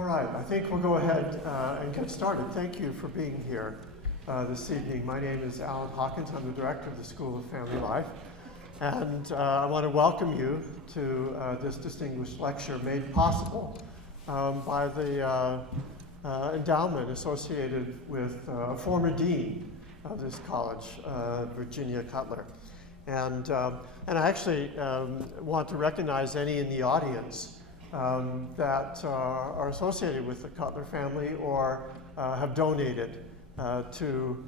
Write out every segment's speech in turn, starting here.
All right, I think we'll go ahead and get started. Thank you for being here this evening. My name is Alan Hawkins. I'm the director of the School of Family Life. And I want to welcome you to this distinguished lecture made possible by the endowment associated with a former dean of this college, Virginia Cutler. And I actually want to recognize any in the audience that are associated with the Cutler family or have donated to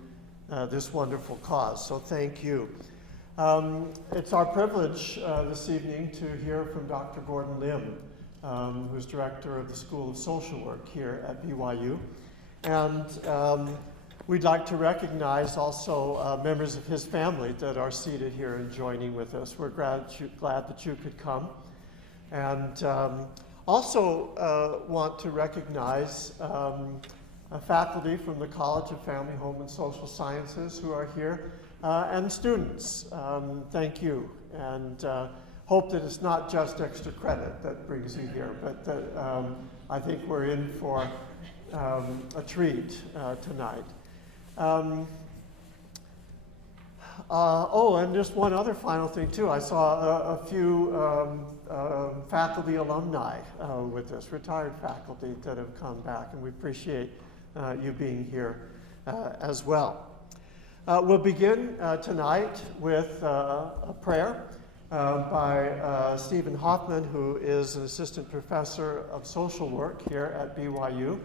this wonderful cause. So thank you. It's our privilege this evening to hear from Dr. Gordon Lim, who's director of the School of Social Work here at BYU. And we'd like to recognize also members of his family that are seated here and joining with us. We're glad that you could come. And also want to recognize faculty from the College of Family, Home, and Social Sciences who are here, and students. Thank you, and hope that it's not just extra credit that brings you here, but that I think we're in for a treat tonight. And just one other final thing too. I saw a few faculty alumni with us, retired faculty that have come back, and we appreciate you being here as well. We'll begin tonight with a prayer by Stephen Hoffman, who is an assistant professor of social work here at BYU.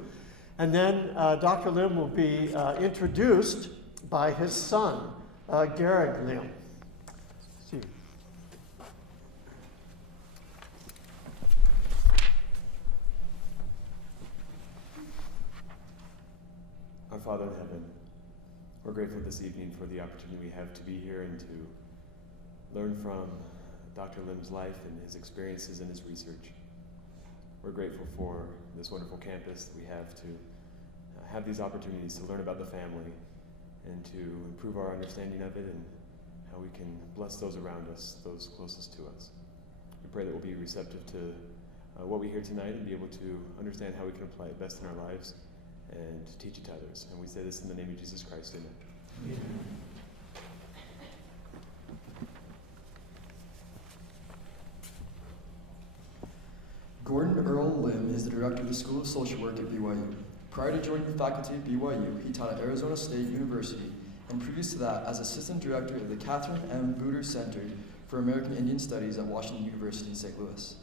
And then Dr. Lim will be introduced by his son, Garrett Lim. See. Our Father in heaven, we're grateful this evening for the opportunity we have to be here and to learn from Dr. Lim's life and his experiences and his research. We're grateful for this wonderful campus that we have to have these opportunities to learn about the family and to improve our understanding of it and how we can bless those around us, those closest to us. We pray that we'll be receptive to what we hear tonight and be able to understand how we can apply it best in our lives and teach it to others. And we say this in the name of Jesus Christ, amen. Amen. Gordon Earl Lim is the director of the School of Social Work at BYU. Prior to joining the faculty at BYU, he taught at Arizona State University, and previous to that, as assistant director of the Catherine M. Booter Center for American Indian Studies at Washington University in St. Louis.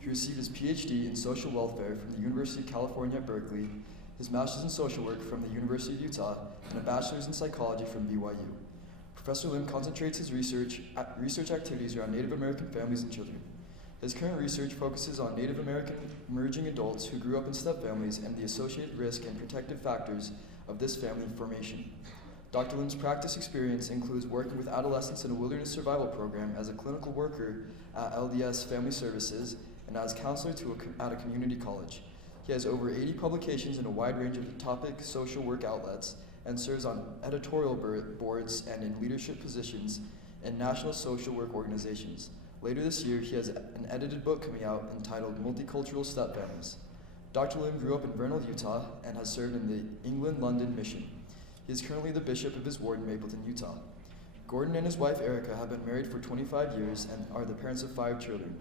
He received his PhD in social welfare from the University of California at Berkeley, his master's in social work from the University of Utah, and a bachelor's in psychology from BYU. Professor Lim concentrates his research activities around Native American families and children. His current research focuses on Native American emerging adults who grew up in stepfamilies and the associated risk and protective factors of this family formation. Dr. Lim's practice experience includes working with adolescents in a wilderness survival program as a clinical worker at LDS Family Services and as counselor at a community college. He has over 80 publications in a wide range of topic social work outlets and serves on editorial boards and in leadership positions in national social work organizations. Later this year, he has an edited book coming out entitled Multicultural Stepfamilies. Dr. Lim grew up in Vernal, Utah, and has served in the England-London mission. He is currently the bishop of his ward in Mapleton, Utah. Gordon and his wife, Erica, have been married for 25 years and are the parents of 5 children,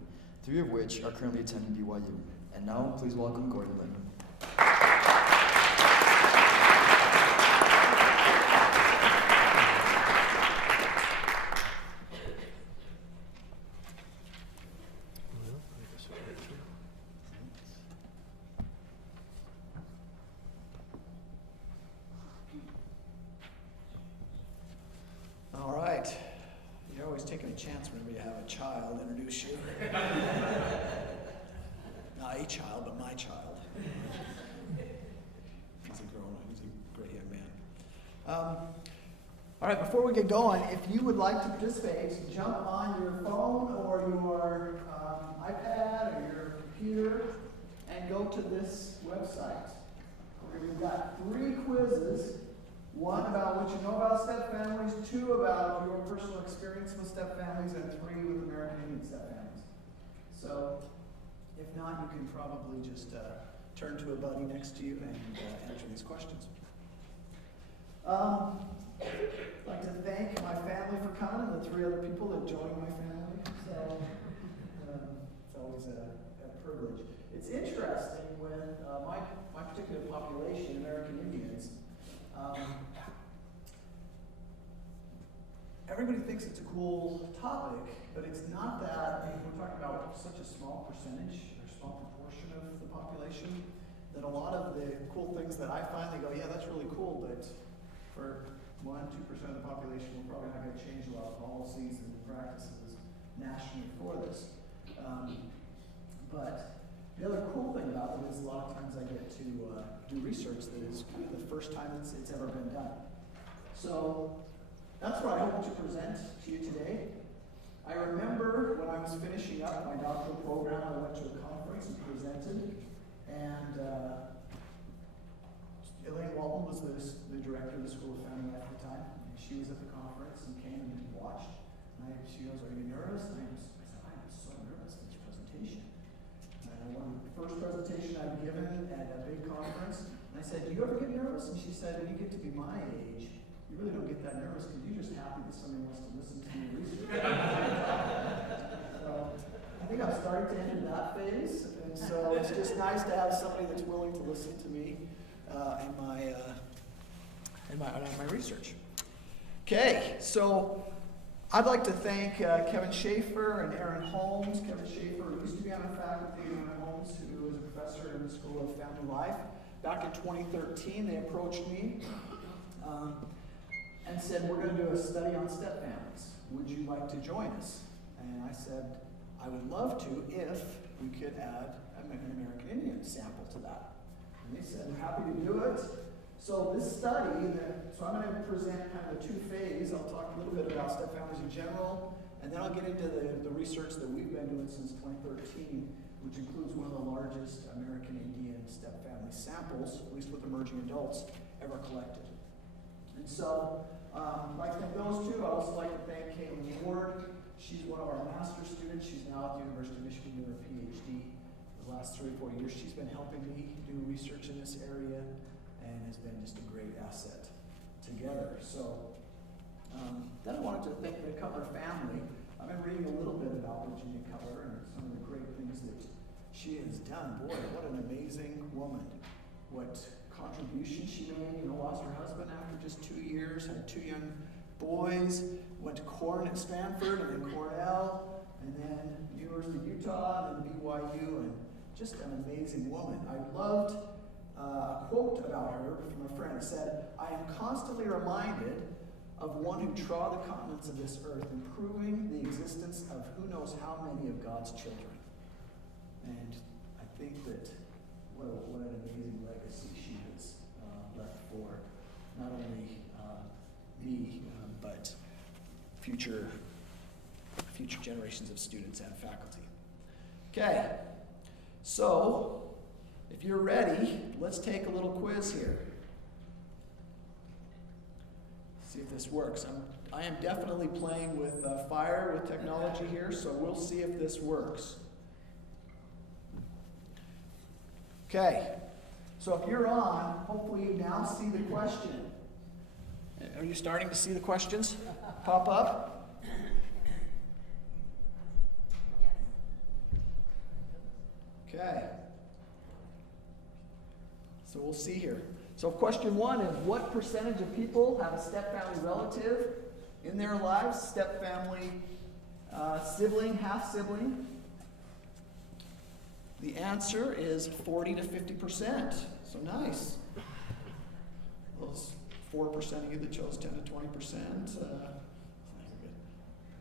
3 of which are currently attending BYU. And now, please welcome Gordon Lim. All right. You're always taking a chance whenever you have a child introduce you. Not a child, but my child. He's a great young man. All right, before we get going, if you would like to participate, jump on your phone or your iPad or your computer and go to this website. We've got 3 quizzes. 1 about what you know about stepfamilies, 2 about your personal experience with stepfamilies, and 3 with American Indian stepfamilies. So, if not, you can probably just turn to a buddy next to you and answer these questions. I'd like to thank my family for coming and the 3 other people that joined my family. So it's always a privilege. It's interesting when my particular population, American Indians, everybody thinks it's a cool topic, but it's not that. We're talking about such a small percentage or small proportion of the population that a lot of the cool things that I find, they go, yeah, that's really cool, but for 1-2% of the population, we're probably not going to change a lot of policies and practices nationally for this. But the other cool thing about it is a lot of times I get to do research that is kind of the first time it's ever been done. So that's what I hope to present to you today. I remember when I was finishing up my doctoral program, I went to a conference and presented, and Elaine Walton was the director of the School of Family Life at the time, and she was at the conference and came and watched. And she goes, "Are you nervous?" And I said, "I am so nervous for this presentation." And one of the first presentation I'd given at a big conference, and I said, "Do you ever get nervous?" And she said, "When you get to be my age, you really don't get that nervous because you're just happy that somebody wants to listen to your research." So I think I'm starting to enter that phase, and so it's just nice to have somebody that's willing to listen to me in my research. Okay, so I'd like to thank Kevin Schaefer and Aaron Holmes. Kevin Schaefer used to be on the faculty, and Aaron Holmes, who is a professor in the School of Family Life. Back in 2013, they approached me and said, "We're going to do a study on step families. Would you like to join us?" And I said, "I would love to if we could add an American Indian sample to that." And they said, "We're happy to do it." So this study, so I'm going to present kind of a 2-phase. I'll talk a little bit about step families in general, and then I'll get into the research that we've been doing since 2013, which includes one of the largest American Indian step family samples, at least with emerging adults, ever collected. And so, I'd like to thank those two. I'd also like to thank Caitlin Ward. She's one of our master's students. She's now at the University of Michigan doing her PhD. The last 3 or 4 years, she's been helping me do research in this area and has been just a great asset together. So, then I wanted to thank the Cutler family. I've been reading a little bit about Virginia Cutler and some of the great things that she has done. Boy, what an amazing woman. What contribution she made. Lost her husband after just 2 years, had 2 young boys, went to Corn at Stanford and then Cornell, and then University of Utah, and then BYU, and just an amazing woman. I loved a quote about her from a friend. It said, "I am constantly reminded of one who trod the continents of this earth, improving the existence of who knows how many of God's children." And I think that what an amazing legacy she has left for not only me, but future generations of students and faculty. Okay, so if you're ready, let's take a little quiz here. See if this works. I am definitely playing with fire with technology here, so we'll see if this works. Okay, so if you're on, hopefully you now see the question. Are you starting to see the questions pop up? Yes. Okay. So we'll see here. So question 1 is, what percentage of people have a stepfamily relative in their lives? Stepfamily sibling, half-sibling. The answer is 40 to 50%. So nice. Those 4% of you that chose 10 to 20%.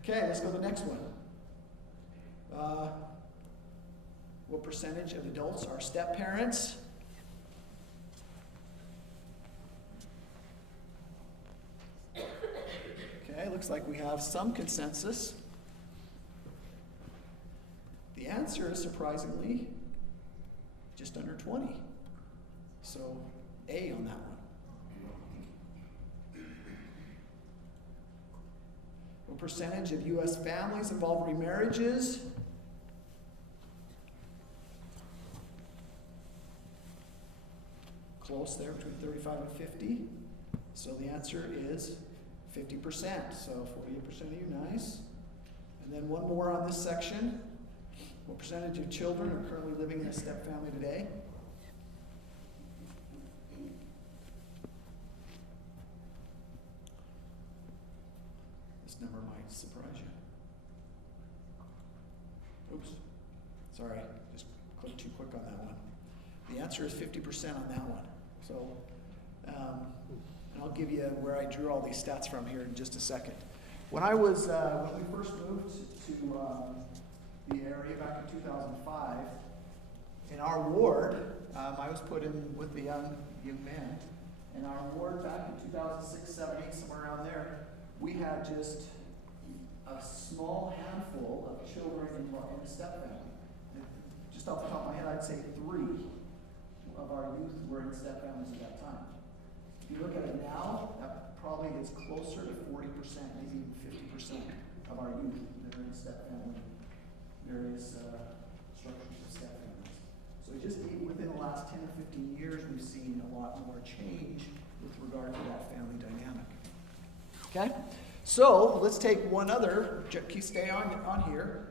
Okay, let's go to the next one. What percentage of adults are step-parents? Okay, looks like we have some consensus. The answer is surprisingly just under 20. So A on that one. What percentage of U.S. families involve remarriages? close there between 35 and 50. So the answer is 50%. So 48% of you, nice. And then one more on this section. What percentage of children are currently living in a step family today? This number might surprise you. Oops. Sorry, just clicked too quick on that one. The answer is 50% on that one. So, and I'll give you where I drew all these stats from here in just a second. When I was, when we first moved to the area back in 2005, in our ward, I was put in with the young man. In our ward back in 2006, 7, 8, somewhere around there, we had just a small handful of children in a step family. Just off the top of my head, I'd say 3 of our youth were in step families at that time. If you look at it now, that probably gets closer to 40%, maybe even 50% of our youth that are in step family, various structures of step families. So just within the last 10 or 15 years, we've seen a lot more change with regard to that family dynamic. Okay? So let's take one other, stay on here.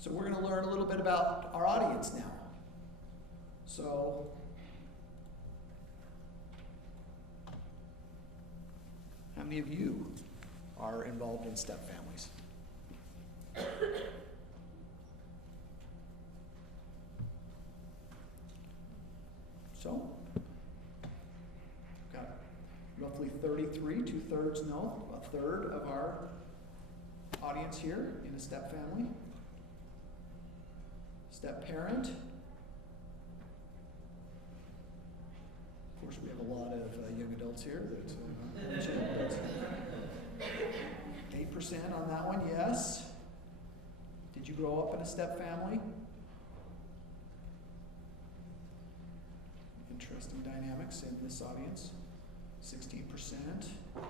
So we're going to learn a little bit about our audience now. So, how many of you are involved in step families? So, got roughly 33, 2/3 no, a third of our audience here in a step family. Step parent. Of course, we have a lot of young adults here. 8% on that one, yes. Did you grow up in a step family? Interesting dynamics in this audience. 16%. Kind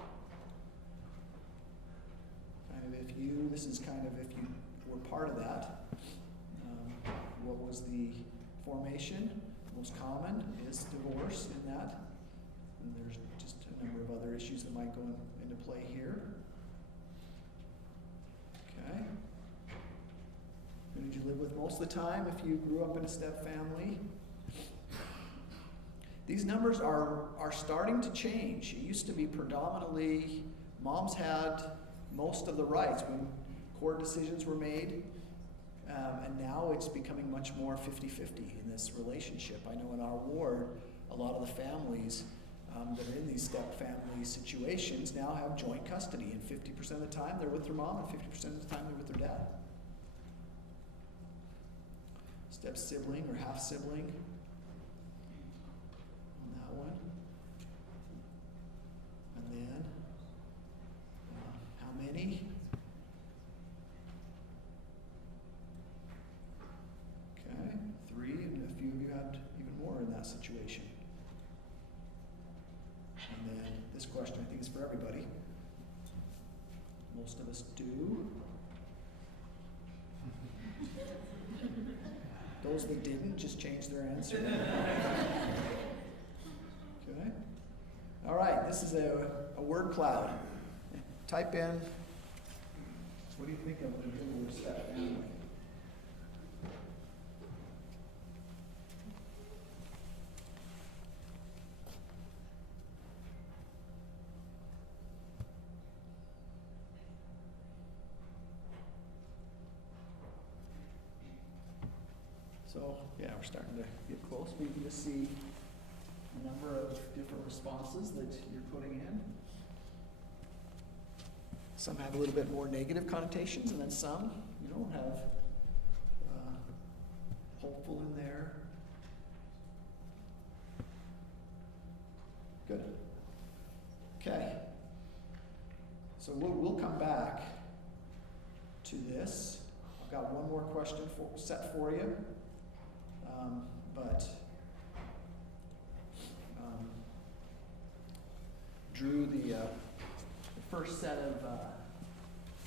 of if you, this is kind of if you were part of that. What was the formation? Most common is divorce in that. And there's just a number of other issues that might go into play here. Okay. Who did you live with most of the time if you grew up in a step family? These numbers are starting to change. It used to be predominantly moms had most of the rights when court decisions were made. And now it's becoming much more 50-50 in this relationship. I know in our ward, a lot of the families that are in these step family situations now have joint custody, and 50% of the time they're with their mom, and 50% of the time they're with their dad. Step sibling or half sibling on that one. And then, how many? Okay, 3, and a few of you had even more in that situation. And then this question I think is for everybody. Most of us do. Those that didn't just change their answer. Okay. All right, this is a word cloud. Type in, what do you think of when you hear the word step family? So, yeah, we're starting to get close. We can just see a number of different responses that you're putting in. Some have a little bit more negative connotations, and then some, have hopeful in there. Good. Okay. So we'll come back to this. I've got one more question set for you. But drew the first set of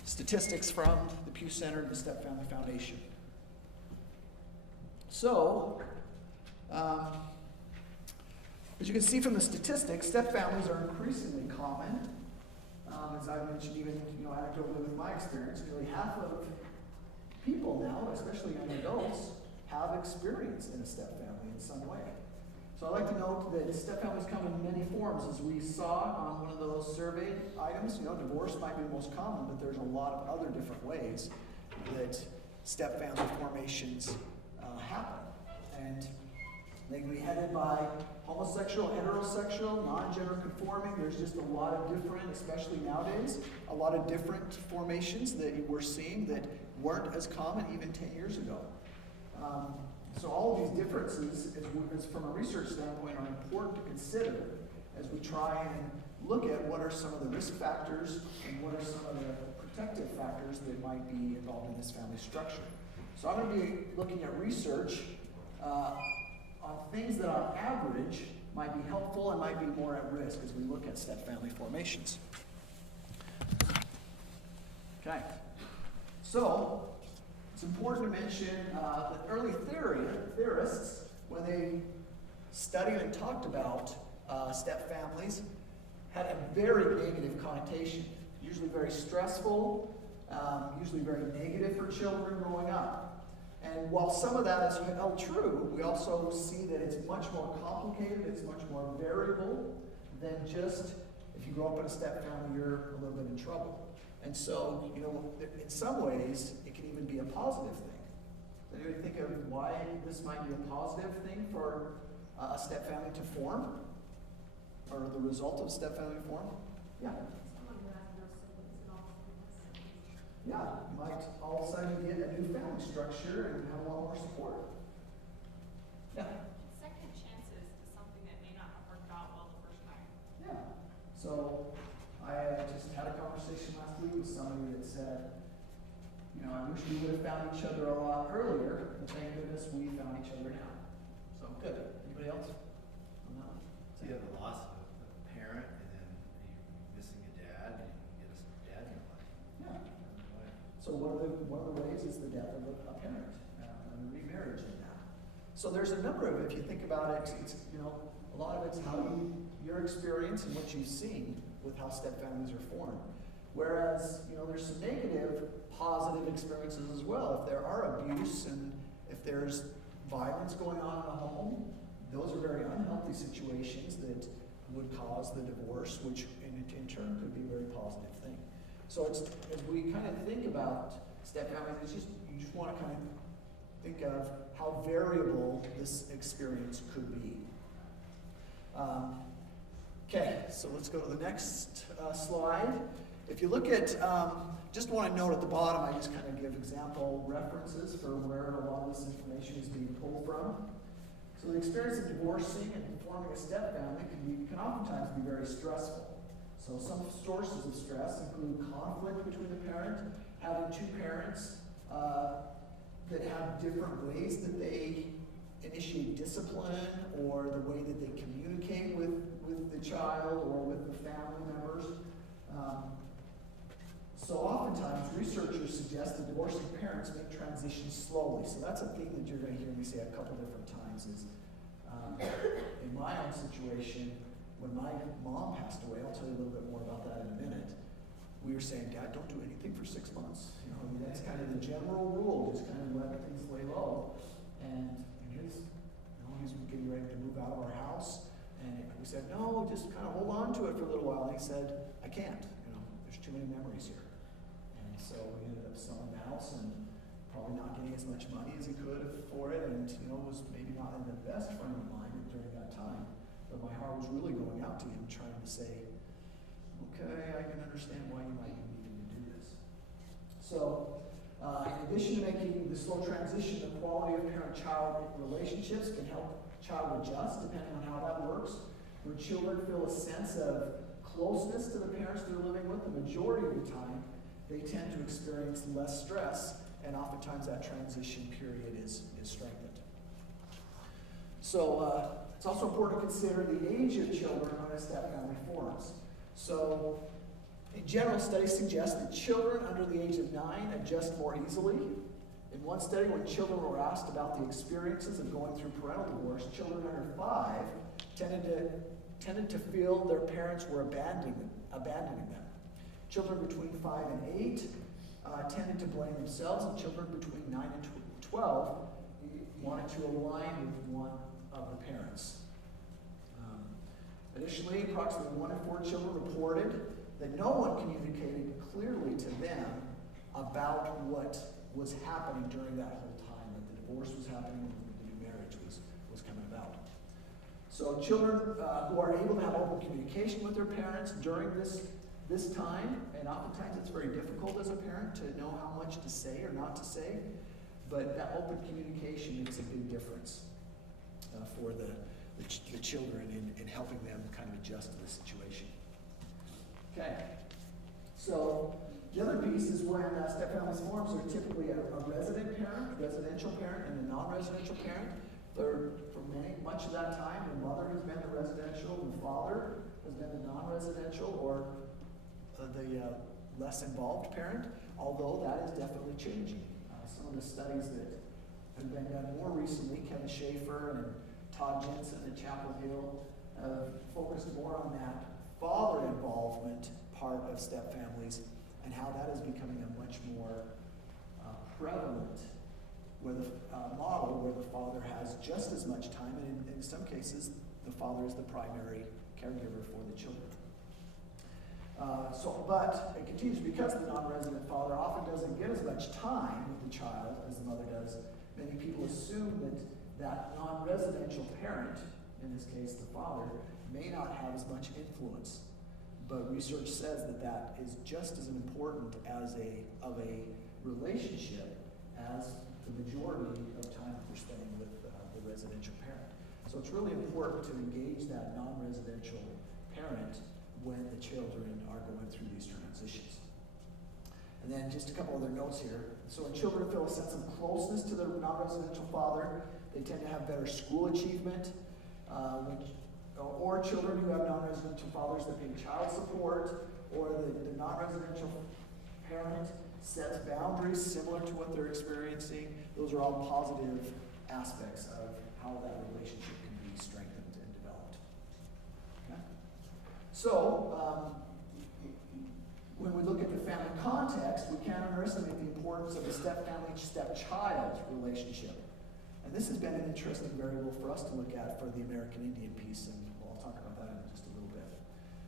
statistics from the Pew Center and the Stepfamily Foundation. So, As you can see from the statistics, step families are increasingly common. As I mentioned, even anecdotally with my experience, nearly half of people now, especially young adults, have experience in a step family in some way. So I'd like to note that step families come in many forms, as we saw on one of those survey items. Divorce might be the most common, but there's a lot of other different ways that step family formations happen. And they can be headed by homosexual, heterosexual, non-gender conforming. There's just a lot of different, especially nowadays, a lot of different formations that we're seeing that weren't as common even 10 years ago. So all of these differences, from a research standpoint, are important to consider as we try and look at what are some of the risk factors and what are some of the protective factors that might be involved in this family structure. So I'm going to be looking at research on things that on average might be helpful and might be more at risk as we look at step family formations. Okay. So it's important to mention that early theorists, when they studied and talked about step families, had a very negative connotation, usually very stressful, usually very negative for children growing up. And while some of that is held true, we also see that it's much more complicated, it's much more variable than just if you grow up in a step family, you're a little bit in trouble. And so, in some ways, it can even be a positive thing. Does anybody think of why this might be a positive thing for a step family to form? Or the result of a step family to form? Yeah. Yeah, you might all of a sudden get a new family structure and have a lot more support. Yeah. Second chances to something that may not have worked out well the first time. Yeah. So I just had a conversation last week with somebody that said, I wish we would have found each other a lot earlier, but thank goodness we found each other now. So good. Anybody else? No. So you have the loss of a parent, and then you're missing a dad, and you get a dad in your life. Yeah. So one of the ways is the death of a parent and remarriage in that. So there's a number of it. If you think about it, it's a lot of it's how your experience and what you've seen with how step families are formed. Whereas there's some negative, positive experiences as well. If there are abuse and if there's violence going on in a home, those are very unhealthy situations that would cause the divorce, which in turn could be a very positive thing. So as we kind of think about step families, you just want to kind of think of how variable this experience could be. Okay, so let's go to the next slide. If you look at, just want to note at the bottom, I just kind of give example references for where a lot of this information is being pulled from. So the experience of divorcing and forming a step family can oftentimes be very stressful. So some sources of stress include conflict between the parent, having two parents that have different ways that they initiate discipline or the way that they communicate with the child or with the family members. So oftentimes researchers suggest that divorcing parents make transitions slowly. So that's a theme that you're going to hear me say a couple different times is in my own situation, when my mom passed away, I'll tell you a little bit more about that in a minute, we were saying, Dad, don't do anything for 6 months. That's kind of the general rule, just kind of let things lay low. And he's getting ready to move out of our house. And we said, no, just kind of hold on to it for a little while. And he said, I can't. There's too many memories here. And so we ended up selling the house and probably not getting as much money as he could for it. And, was maybe not in the best frame of mind during that time. But my heart was really going out to him, trying to say, okay, I can understand why you might be needing to do this. So, in addition to making the slow transition, the quality of parent-child relationships can help child adjust, depending on how that works. When children feel a sense of closeness to the parents they're living with, the majority of the time, they tend to experience less stress, and oftentimes that transition period is strengthened. So, it's also important to consider the age of children when a step family forms. So, in general, studies suggest that children under the age of 9 adjust more easily, In one study, when children were asked about the experiences of going through parental divorce, children under 5 tended to feel their parents were abandoning them. Children between 5 and 8 tended to blame themselves, and children between 9 and 12 wanted to align with one of the parents. Additionally, approximately 1 in 4 children reported that no one communicated clearly to them about what was happening during that whole time, that the divorce was happening and the new marriage was coming about. So children who are able to have open communication with their parents during this time, and oftentimes it's very difficult as a parent to know how much to say or not to say, but that open communication makes a big difference for the children in helping them kind of adjust to the situation. Okay, so the other piece is when step-families form, so typically a residential parent, and a non-residential parent. For much of that time, the mother has been the residential, the father has been the non-residential, or the less involved parent, although that is definitely changing. Some of the studies that have been done more recently, Kevin Schaefer and Todd Jensen at Chapel Hill, focused more on that father involvement part of step families and how that is becoming a much more prevalent model where the father has just as much time, and in some cases, the father is the primary caregiver for the children. But it continues because the non-resident father often doesn't get as much time with the child as the mother does. Many people assume that non-residential parent, in this case the father, may not have as much influence. But research says that is just as important of a relationship as the majority of time that they're spending with the residential parent. So it's really important to engage that non-residential parent when the children are going through these transitions. And then just a couple other notes here. So when children feel a sense of closeness to their non-residential father, they tend to have better school achievement, or children who have non-residential fathers that pay child support, or the non-residential parent sets boundaries similar to what they're experiencing. Those are all positive aspects of how that relationship can be strengthened and developed. Okay? So, when we look at the family context, we can't underestimate the importance of the step-family, step-child relationship. And this has been an interesting variable for us to look at for the American Indian piece, and I'll talk about that in just a little bit.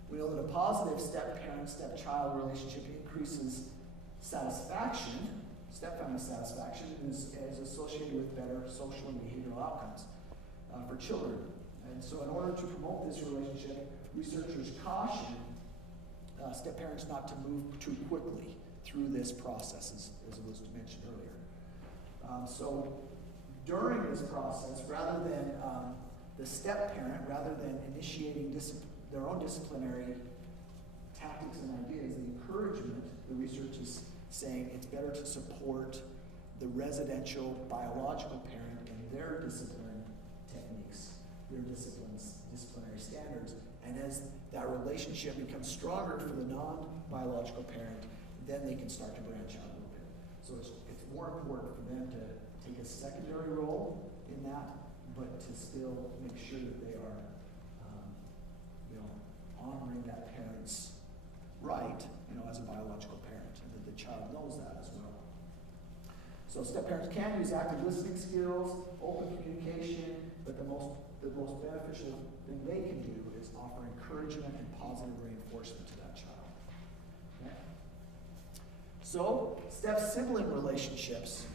We know that a positive step-parent, step-child relationship increases satisfaction, step-family satisfaction, is associated with better social and behavioral outcomes for children. And so in order to promote this relationship, researchers caution step-parents not to move too quickly through this process, as was mentioned earlier. So during this process, rather than the step-parent, rather than initiating their own disciplinary tactics and ideas, the encouragement, the research is saying it's better to support the residential biological parent in their discipline techniques, their disciplinary standards. And as that relationship becomes stronger for the non-biological parent, then they can start to branch out a little bit. So it's more important for them to take a secondary role in that, but to still make sure that they are honoring that parent's right, as a biological parent, and that the child knows that as well. So step-parents can use active listening skills, open communication, but the most beneficial thing they can do is offer encouragement and positive reinforcement to that child. Okay? So, step-sibling relationships.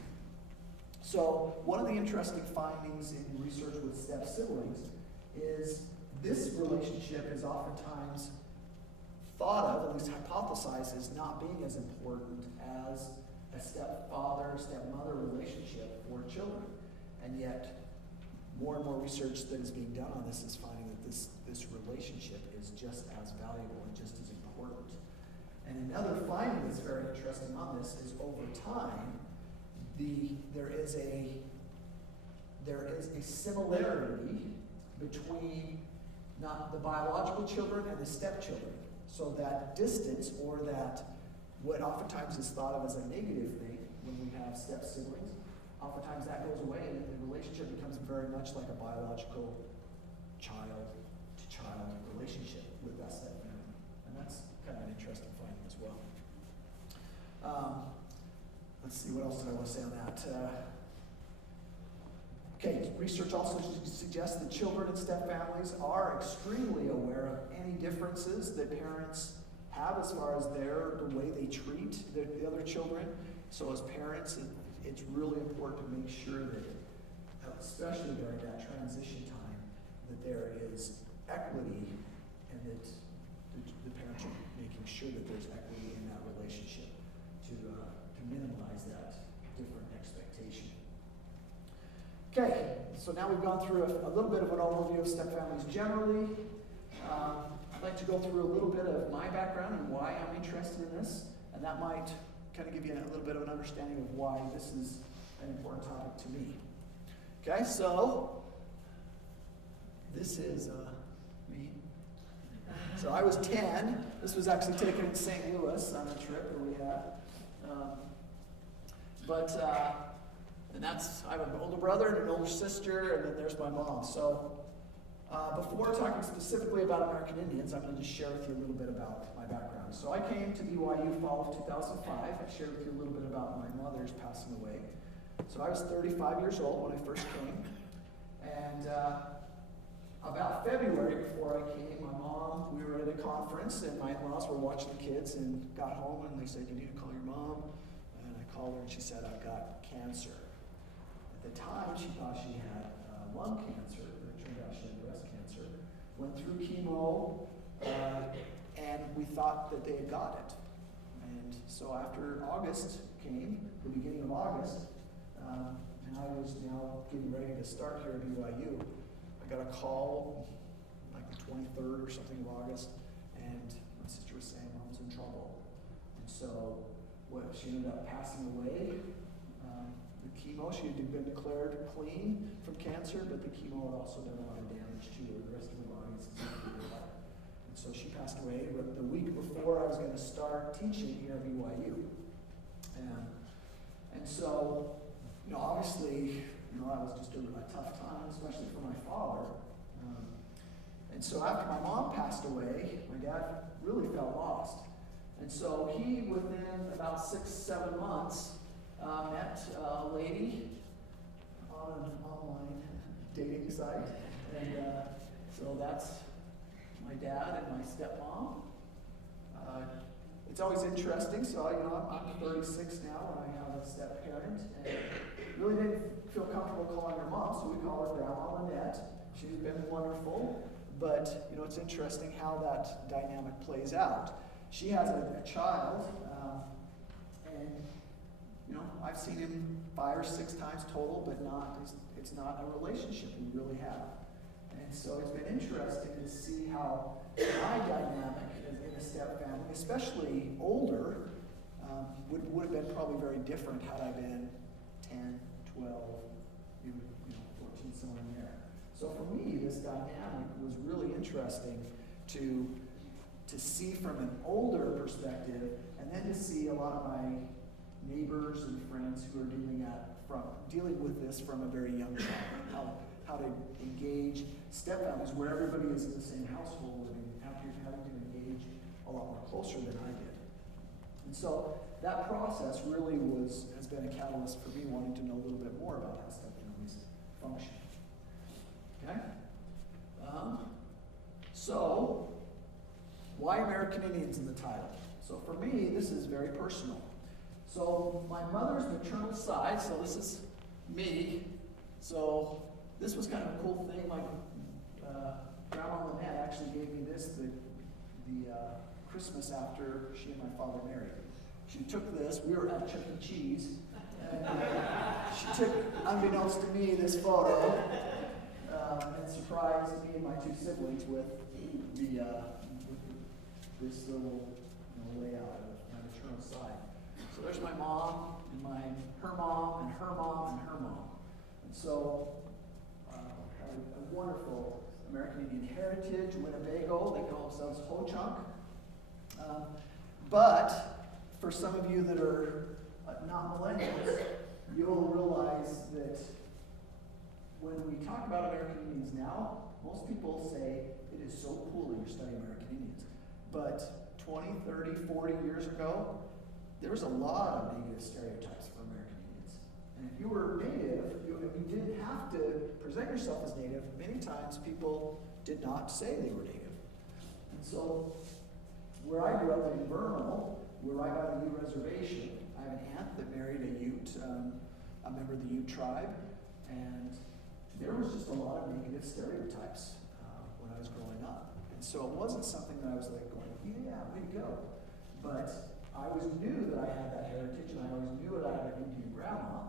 So, one of the interesting findings in research with step-siblings is this relationship is oftentimes thought of, at least hypothesized, as not being as important as a stepfather-stepmother relationship for children. And yet, more and more research that is being done on this is finding that this relationship is just as valuable and just as important. And another finding that's very interesting on this is over time, there is a similarity between not the biological children and the stepchildren. So that distance, or that what oftentimes is thought of as a negative thing when we have step siblings, oftentimes that goes away and the relationship becomes very much like a biological child-to-child relationship with that stepfamily. And that's kind of an interesting finding as well. Let's see, what else did I want to say on that? Okay, research also suggests that children in stepfamilies are extremely aware of any differences that parents have as far as the way they treat the other children. So as parents, it's really important to make sure that, especially during that transition time, that there is equity and that the parents are making sure that there's equity in that relationship to minimize that different expectation. Okay, so now we've gone through a little bit of an overview of stepfamilies generally. I'd like to go through a little bit of my background and why I'm interested in this, and that might kind of give you a little bit of an understanding of why this is an important topic to me. Okay, so this is me. So I was 10. This was actually taken in St. Louis on a trip that we had. And I have an older brother and an older sister, and then there's my mom. So before talking specifically about American Indians, I'm going to just share with you a little bit about my background. So I came to BYU fall of 2005. I shared with you a little bit about my mother's passing away. So I was 35 years old when I first came. And about February before I came, my mom, we were at a conference, and my in-laws were watching the kids and got home, and they said, "You need to call your mom." And I called her, and she said, "I've got cancer." At the time, she thought she had lung cancer, but it turned out she had breast cancer. Went through chemo, and we thought that they had got it. And so after August came, the beginning of August, and I was now getting ready to start here at BYU, I got a call like the 23rd or something of August, and my sister was saying Mom's in trouble. And so she ended up passing away. The chemo, she had been declared clean from cancer, but the chemo had also done a lot of damage to her. The rest of her body is and so she passed away the week before I was going to start teaching here at BYU. And so, obviously, that was just a tough time, especially for my father. And so after my mom passed away, my dad really felt lost. And so he, within about 6-7 months, met a lady on an online dating site. And so that's my dad and my stepmom. It's always interesting. So, I'm 36 now and I have a step-parent. And really didn't feel comfortable calling her mom, so we call her Grandma Lynette. She's been wonderful. But, it's interesting how that dynamic plays out. She has a child, and I've seen him 5 or 6 times total, but it's not a relationship we really have. And so it's been interesting to see how my dynamic in a step family, especially older, would have been probably very different had I been 10, 12, even 14, somewhere in there. So for me, this dynamic was really interesting to see from an older perspective, and then to see a lot of my neighbors and friends who are dealing with this from a very young child, how to engage stepfamilies where everybody is in the same household living, having to engage a lot more closer than I did. And so that process really has been a catalyst for me wanting to know a little bit more about how stepfamilies function. Okay? So, why American Indians in the title? So for me, this is very personal. So my mother's maternal side, so this is me. So this was kind of a cool thing. My Grandma Lynette actually gave me this the Christmas after she and my father married. She took this. We were at Chuck E. Cheese. And she took, unbeknownst to me, this photo and surprised me and my 2 siblings with this little layout of my maternal side. So there's my mom, and her mom, and her mom, and her mom. And so, a wonderful American Indian heritage, Winnebago, they call themselves Ho-Chunk. But for some of you that are not millennials, you'll realize that when we talk about American Indians now, most people say it is so cool that you're studying American Indians. But 20, 30, 40 years ago, there was a lot of negative stereotypes for American Indians. And if you were Native, you didn't have to present yourself as Native. Many times people did not say they were Native. And so, where I grew up in Vernal, we're right by the Ute Reservation. I have an aunt that married a Ute, a member of the Ute tribe, and there was just a lot of negative stereotypes when I was growing up. And so it wasn't something that I was like going, yeah, way to go. But I always knew that I had that heritage, and I always knew that I had an Indian grandma,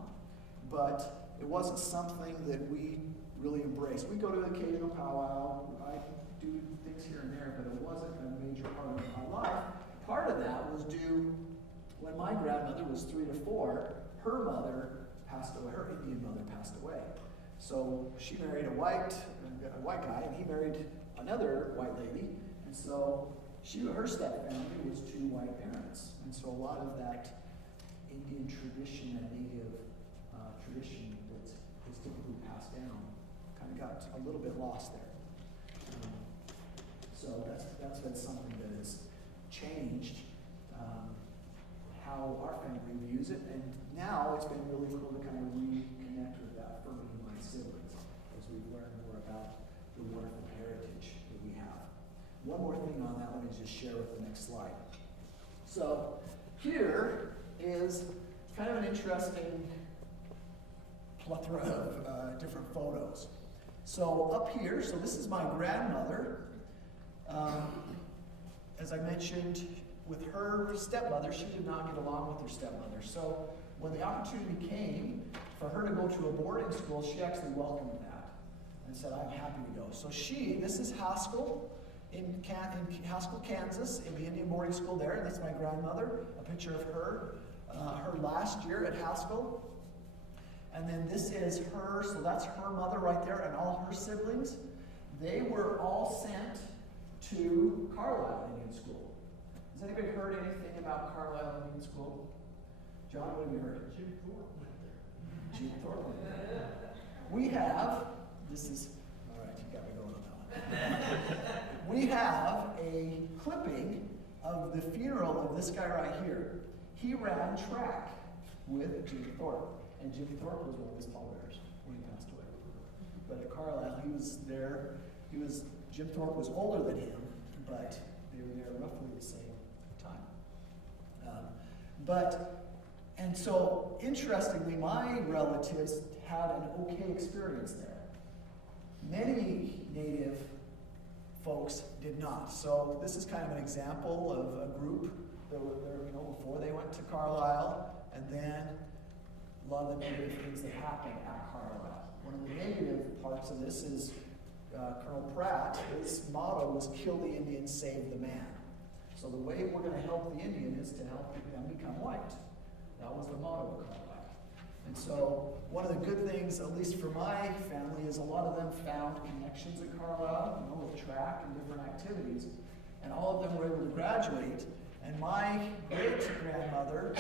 but it wasn't something that we really embraced. We go to an occasional powwow, I do things here and there, but it wasn't a major part of my life. Part of that was due when my grandmother was 3 to 4, her mother passed away, her Indian mother passed away. So she married a white guy, and he married another white lady, and so her stepfamily was 2 white parents. And so a lot of that Indian tradition, that native tradition that is typically passed down, kind of got a little bit lost there. So that's been something that has changed how our family views it, and now it's been really cool to kind of reconnect with that for me and my siblings as we've learned more about the wonderful heritage that we have. One more thing on that one is just share with the next slide. So here is kind of an interesting plethora of different photos. So up here, so this is my grandmother. As I mentioned, with her stepmother, she did not get along with her stepmother. So when the opportunity came for her to go to a boarding school, she actually welcomed that and said, I'm happy to go. So this is Haskell in Haskell, Kansas, in the Indian boarding school there. That's my grandmother, a picture of her, her last year at Haskell. And then this is her, so that's her mother right there, and all her siblings. They were all sent to Carlisle Indian School. Has anybody heard anything about Carlisle Indian School? John, what have you heard? Jim Thorpe went there. Jim Thorpe went there. We have, this is, all right, you got me going on that one. We have a clipping of the funeral of this guy right here. He ran track with Jim Thorpe, and Jim Thorpe was one of his pallbearers when he passed away. But at Carlisle, he was there. Jim Thorpe was older than him, but they were there roughly the same time. And so, interestingly, my relatives had an okay experience there. Many Native folks did not. So this is kind of an example of a group that were there, before they went to Carlisle, and then a lot of the negative things that happened at Carlisle. One of the negative parts of this is Colonel Pratt, his motto was kill the Indian, save the man. So the way we're going to help the Indian is to help them become white. That was the motto of Carlisle. And so one of the good things, at least for my family, is a lot of them found connections at Carlisle, with track and different activities. And all of them were able to graduate. And my great-grandmother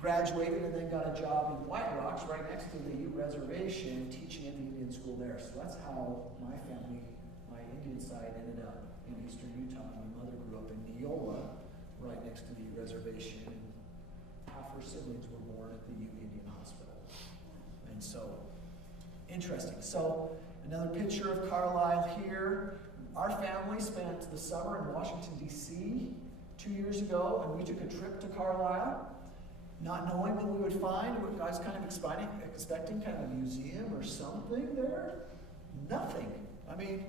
graduated and then got a job in White Rocks, right next to the Ute Reservation, teaching at the Indian school there. So that's how my family, my Indian side, ended up in eastern Utah. My mother grew up in Neola, right next to the Ute Reservation. Half her siblings were born at the Ute Indian Hospital. And so, interesting. So, another picture of Carlisle here. Our family spent the summer in Washington, D.C. 2 years ago, and we took a trip to Carlisle. Not knowing what we would find, I was kind of expecting kind of a museum or something there. Nothing. I mean,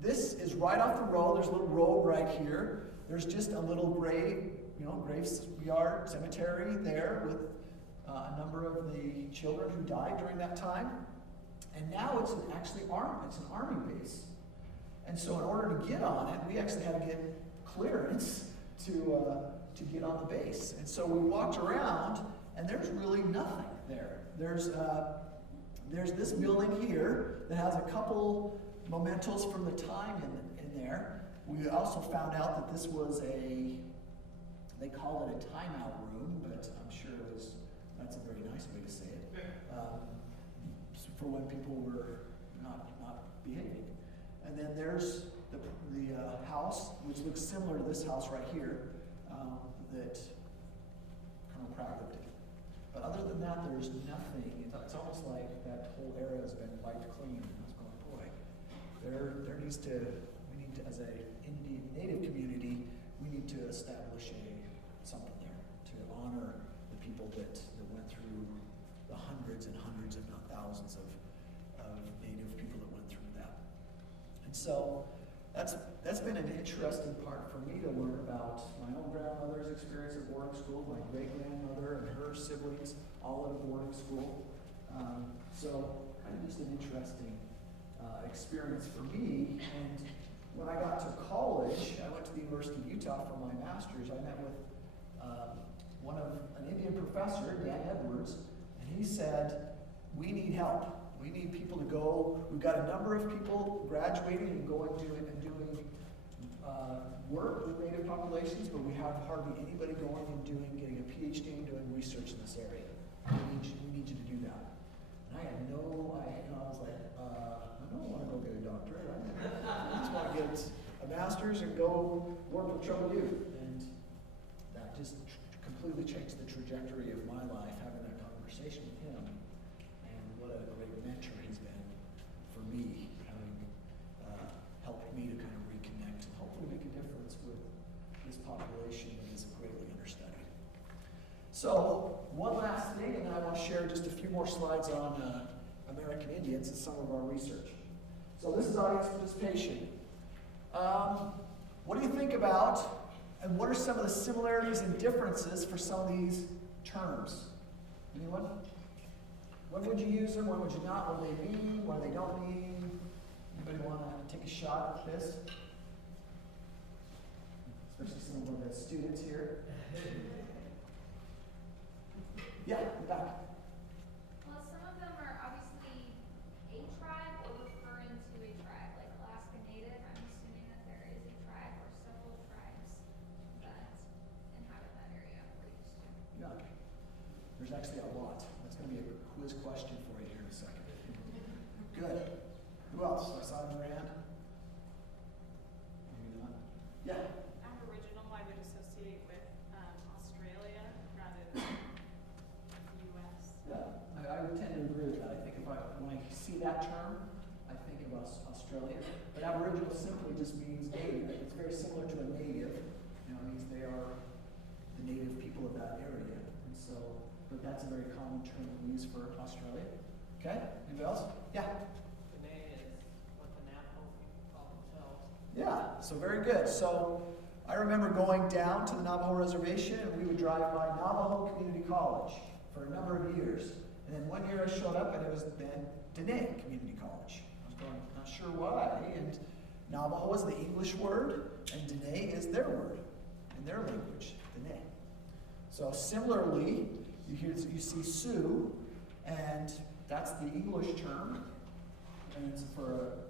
this is right off the road. There's a little road right here. There's just a little graveyard cemetery there with a number of the children who died during that time. And now it's actually it's an army base. And so in order to get on it, we actually had to get clearance to get on the base. And so we walked around, and there's really nothing there. There's this building here that has a couple mementos from the time in there. We also found out that this was they call it a timeout room, but I'm sure that's a very nice for when people were not behaving. And then there's the house, which looks similar to this house right here, that Colonel Pratt lived in. But other than that, there's nothing. It's almost like that whole area has been wiped clean. I was going, boy, we need to, as a Native community, we need to establish something there to honor the people that went through the hundreds and hundreds, if not thousands, of Native people that went through that. And so that's been an interesting part for me to learn about my own grandmother's experience at boarding school, my great-grandmother and her siblings all at a boarding school. So kind of just an interesting experience for me. And when I got to college, I went to the University of Utah for my master's. I met with an Indian professor, Dan Edwards, and he said, we need help. We need people to go. We've got a number of people graduating and going to and doing work with Native populations, but we have hardly anybody going and getting a PhD and doing research in this area. We need you to do that. And I had I was like, I don't want to go get a doctorate. I just want to get a master's and go work with Trouble Youth. And that just completely changed the trajectory of my life, having that conversation with him. And what a great mentor he's been for me, having helped me to kind of reconnect and hopefully make a difference with this population that is greatly understudied. So, one last thing, and then I want to share just a few more slides on American Indians and some of our research. So this is audience participation. What do you think about, and what are some of the similarities and differences for some of these terms? Anyone? When would you use them? When would you not? What do they mean? What do they don't mean? Anybody want to take a shot at this? Especially some of the students here. Yeah, in the back. Well, some of them are obviously a tribe or referring to a tribe, like Alaska Native. I'm assuming that there is a tribe or several tribes that inhabit that area we're used to. Yeah. There's actually a lot. That's going to be a quiz question for you here in a second. Good. Who else? I saw your hand. Maybe not. Yeah. Aboriginal, I would associate with Australia rather than the U.S. Yeah, I would tend to agree with that. I think when I see that term, I think of Australia. But Aboriginal simply just means native. It's very similar to a native. It means they are the native people of that area. And so, but that's a very common term we use for Australia. Okay, anybody else? Yeah. Dene is what the Navajo people call themselves. Yeah, so very good. So I remember going down to the Navajo reservation, and we would drive by Navajo Community College for a number of years. And then one year I showed up, and it was then Dene Community College. I was going, not sure why. And Navajo is the English word, and Dene is their word in their language, Dene. So similarly, you see Sioux, and that's the English term, and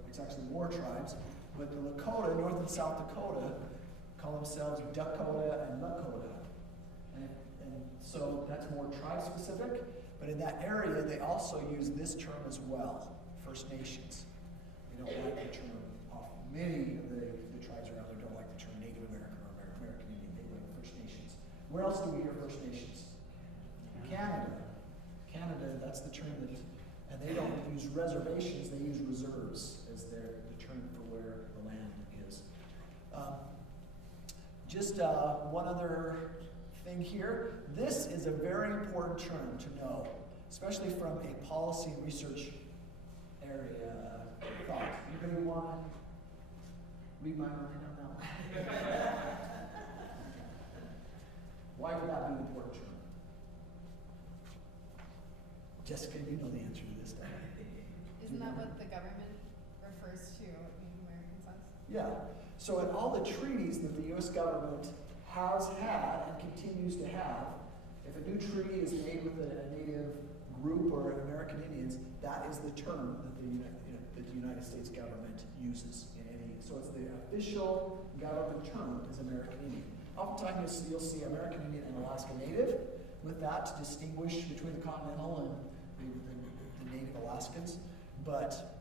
it's actually more tribes. But the Lakota, North and South Dakota, call themselves Dakota and Lakota. And so that's more tribe specific. But in that area, they also use this term as well, First Nations. They don't like the term, many of the tribes around there don't like the term Native American or American Indian. They like First Nations. Where else do we hear First Nations? Canada. Canada, that's the term that, and they don't use reservations, they use reserves as the term for where the land is. Just one other thing here. This is a very important term to know, especially from a policy and research area thought. Anybody want to read my mind on that one? Why would that be an important term? Jessica, you know the answer to this, Diane. Isn't that what the government refers to Native Americans as? Yeah. So in all the treaties that the U.S. government has had and continues to have, if a new treaty is made with a Native group or American Indians, that is the term that the United States government uses in any. So it's the official government term is American Indian. Oftentimes you'll see American Indian and Alaska Native with that to distinguish between the continental and the the Native Alaskans. But,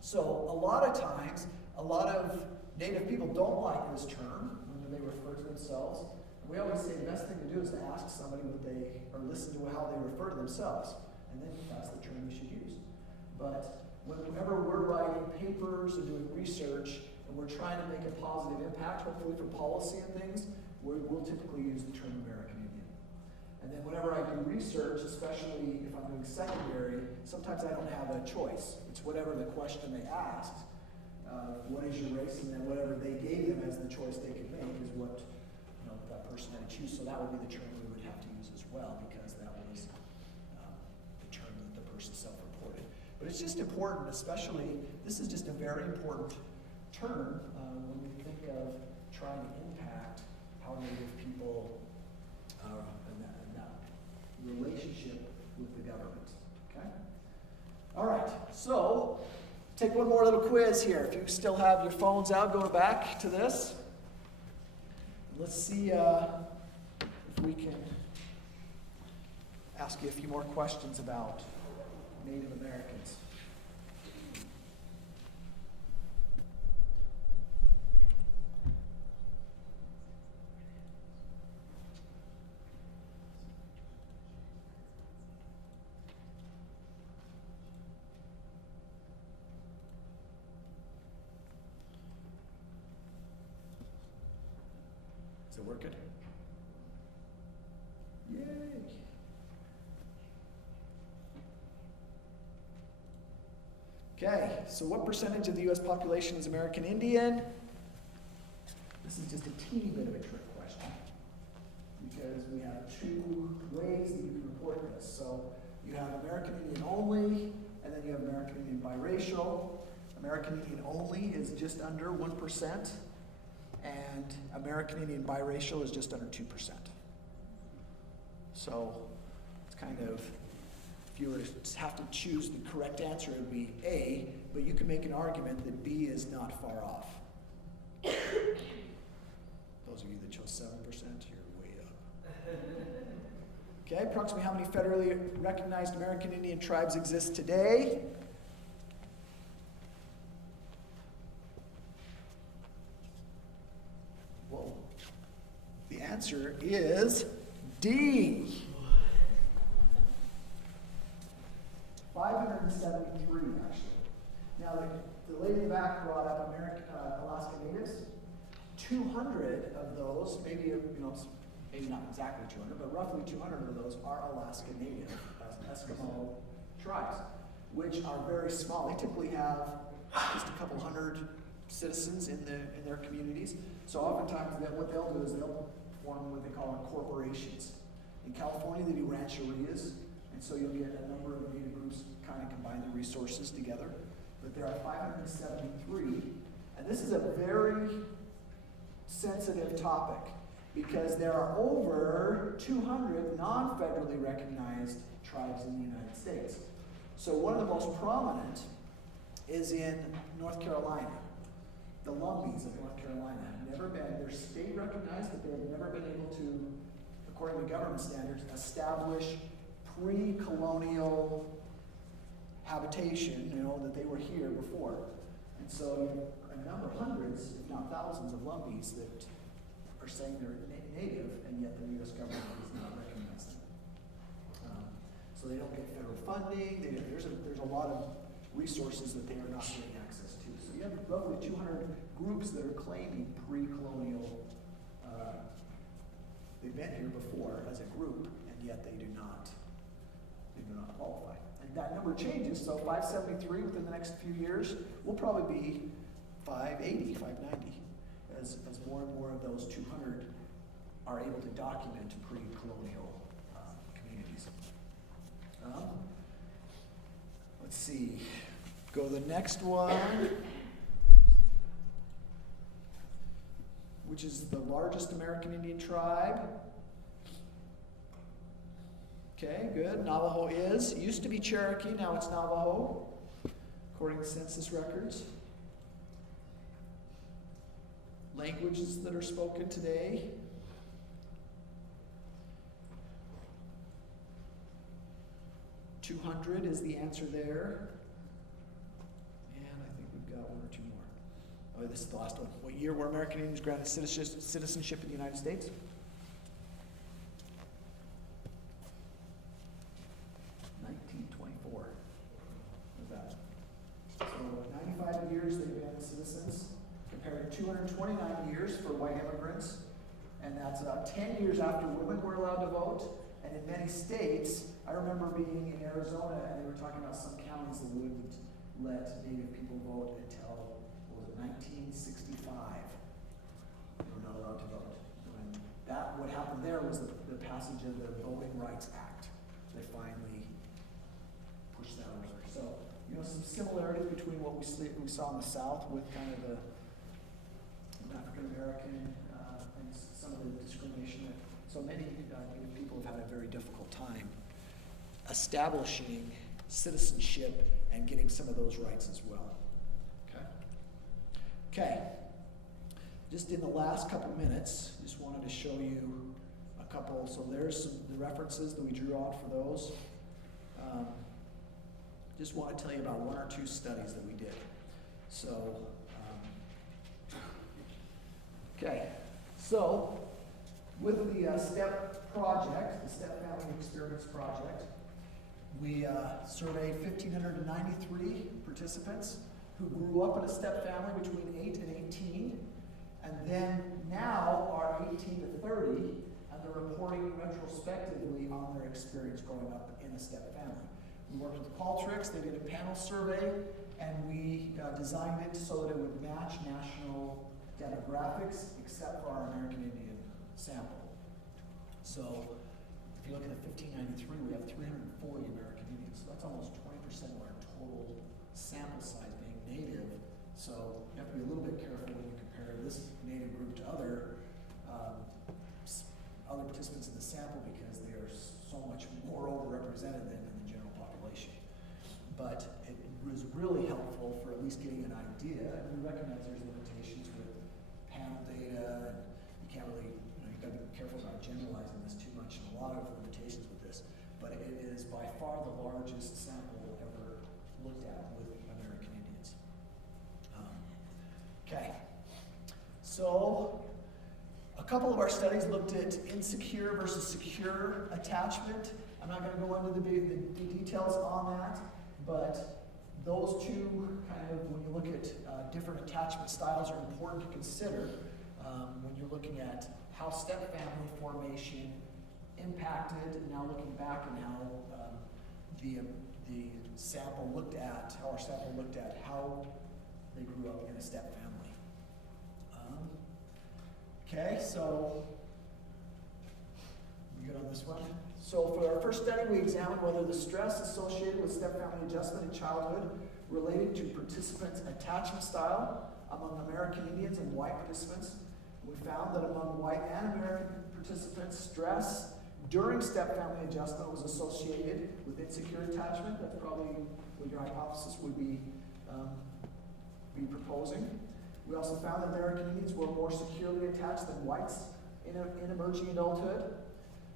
so a lot of times, a lot of Native people don't like this term when they refer to themselves. We always say the best thing to do is to ask somebody or listen to how they refer to themselves. And then that's the term you should use. But whenever we're writing papers and doing research, and we're trying to make a positive impact, hopefully for policy and things, we'll typically use the term American Indian. And then whenever I do research, especially if I'm doing secondary, sometimes I don't have a choice. It's whatever the question they asked, what is your race, and then whatever they gave them as the choice they could make is what that person had to choose. So that would be the term we would have to use as well, because that was the term that the person self-reported. But it's just important, especially, this is just a very important term when we think of trying to impact how Native people and that relationship with the government. Okay? All right, so take one more little quiz here. If you still have your phones out, go back to this. Let's see if we can ask you a few more questions about Native Americans. Is it working? Yay! Okay, so what percentage of the U.S. population is American Indian? This is just a teeny bit of a trick question, because we have two ways that you can report this. So you have American Indian only, and then you have American Indian biracial. American Indian only is just under 1%. And American Indian biracial is just under 2%. So it's kind of, if you were to have to choose the correct answer, it would be A, but you can make an argument that B is not far off. Those of you that chose 7%, you're way up. Okay, approximately how many federally recognized American Indian tribes exist today? Whoa. The answer is D. 573, actually. Now, the lady in the back brought up Alaska Natives. 200 of those, maybe not exactly 200, but roughly 200 of those are Alaska Native, Eskimo tribes, which are very small. They typically have just a couple hundred citizens in their communities. So oftentimes what they'll do is they'll form what they call corporations. In California, they do rancherias, and so you'll get a number of native groups kind of combine their resources together. But there are 573, and this is a very sensitive topic because there are over 200 non-federally recognized tribes in the United States. So one of the most prominent is in North Carolina. The Lumbees of North Carolina have never been, they're state recognized, but they have never been able to, according to government standards, establish pre-colonial habitation, that they were here before. And so you have a number of hundreds, if not thousands, of Lumbees that are saying they're native, and yet the U.S. government does not recognize them. So they don't get federal funding. There's a lot of resources that they are not getting access to. So you have roughly 200 groups that are claiming pre-colonial. They've been here before as a group, and yet they do not qualify. And that number changes. So 573 within the next few years will probably be 580, 590, as more and more of those 200 are able to document pre-colonial communities. Let's see. Go to the next one, which is the largest American Indian tribe. Okay, good. Navajo used to be Cherokee, now it's Navajo, according to census records. Languages that are spoken today. 200 is the answer there. And I think we've got one or two more. Oh, this is the last one. What year were American Indians granted citizenship in the United States? That. So 95 years they've been citizens, compared to 229 years for white immigrants, and that's 10 years after women were allowed to vote. And in many states, I remember being in Arizona, and they were talking about some counties that wouldn't let Native people vote until, what was it, 1965. They were not allowed to vote. And what happened there was the passage of the Voting Rights Act. They finally pushed that over. So, some similarities between what we saw in the South with kind of the African American and some of the discrimination that so many Native people have had a very difficult time establishing citizenship and getting some of those rights as well. Okay. Just in the last couple minutes, just wanted to show you a couple. So there's the references that we drew out for those. Just want to tell you about one or two studies that we did. So, so with the STEP project, the Stepfamily Experience project, we surveyed 1,593 participants who grew up in a step family between 8 and 18, and then now are 18 to 30, and they're reporting retrospectively on their experience growing up in a step family. We worked with Qualtrics, they did a panel survey, and we designed it so that it would match national demographics, except for our American Indian sample. So, if you look at the 1593, we have 340 American Indians, so that's almost 20% of our total sample size being Native. So, you have to be a little bit careful when you compare this Native group to other participants in the sample because they are so much more overrepresented than in the general population. But it was really helpful for at least getting an idea, and we recognize there's limitations with panel data, and you can't really, you've got to be careful about generalizing this too much, and a lot of limitations with this. But it is by far the largest sample ever looked at with American Indians. So a couple of our studies looked at insecure versus secure attachment. I'm not going to go into the details on that, but those two kind of, when you look at different attachment styles, are important to consider when you're looking at how step-family formation impacted, and now looking back and how the sample looked at, how our sample looked at how they grew up in a step-family. So we good on this one? So for our first study, we examined whether the stress associated with step-family adjustment in childhood related to participants' attachment style among American Indians and white participants. We found that among white and American participants, stress during step-family adjustment was associated with insecure attachment. That's probably what your hypothesis would be proposing. We also found that American Indians were more securely attached than whites in emerging adulthood.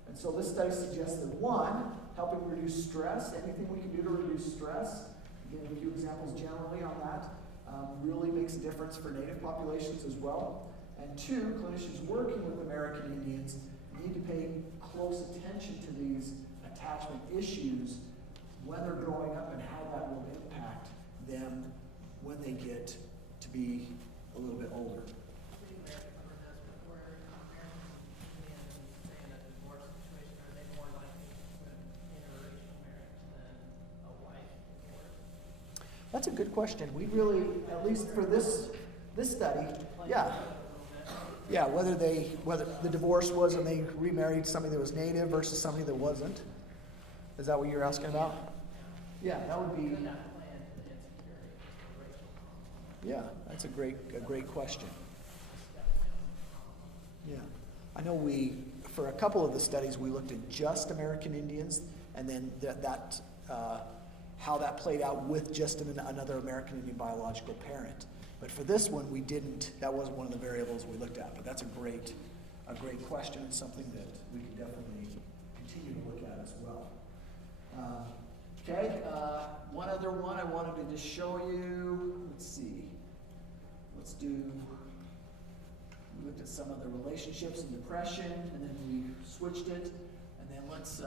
And so this study suggests that one, helping reduce stress, anything we can do to reduce stress, giving a few examples generally on that, really makes a difference for Native populations as well. And two, clinicians working with American Indians need to pay close attention to these attachment issues when they're growing up and how that will impact them when they get to be a little bit older. That's a good question. We really, at least for this study, whether the divorce was and they remarried somebody that was Native versus somebody that wasn't. Is that what you're asking about? Yeah, that would be. Yeah, that's a great question. Yeah, I know for a couple of the studies we looked at just American Indians, and then how that played out with just another American Indian biological parent. But for this one, we didn't. That wasn't one of the variables we looked at. But that's a great question, and something that we can definitely continue to look at as well. Okay, one other one I wanted to just show you. Let's see. We looked at some of the relationships and depression, and then we switched it. And then let's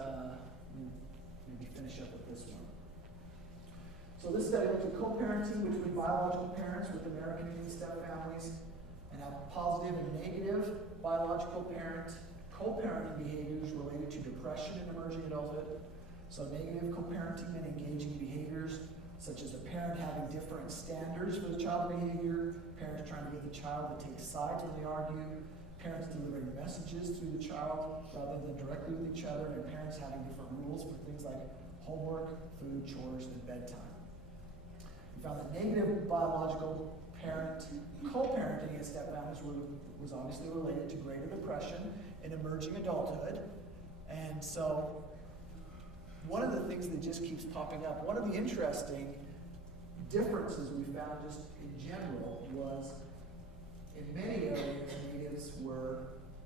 maybe finish up with this one. So this study looked at co-parenting between biological parents with American Indian stepfamilies, and how positive and negative biological co-parenting behaviors related to depression in emerging adulthood. So negative co-parenting and engaging behaviors, such as a parent having different standards for the child behavior, parents trying to get the child to take sides when they argue, parents delivering messages through the child rather than directly with each other, and parents having different rules for things like homework, food, chores, and bedtime. We found that negative biological co-parenting in stepfamilies was obviously related to greater depression in emerging adulthood. And so one of the things that just keeps popping up, one of the interesting differences we found just in general was in many areas natives were,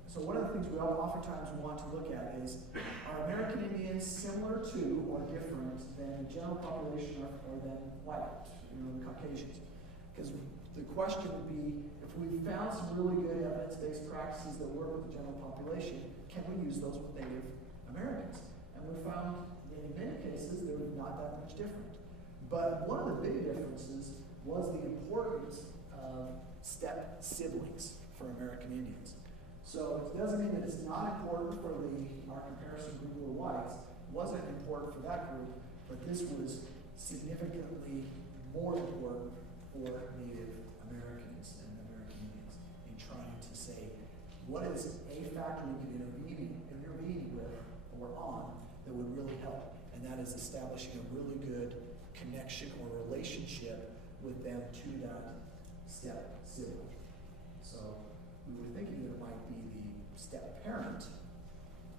so one of the things we oftentimes want to look at is, are American Indians similar to or different than the general population or than white, the Caucasians? Because the question would be, if we found some really good evidence-based practices that work with the general population, can we use those with Native Americans? And we found that in many cases they were not that much different. But one of the big differences was the importance of step siblings for American Indians. So it doesn't mean that it's not important for our comparison group who are whites. It wasn't important for that group, but this was significantly more important for Native Americans and American Indians in trying to say, what is a factor we can intervene with or on that would really help? And that is establishing a really good connection or relationship with them to that step sibling. So we were thinking that it might be the step parent,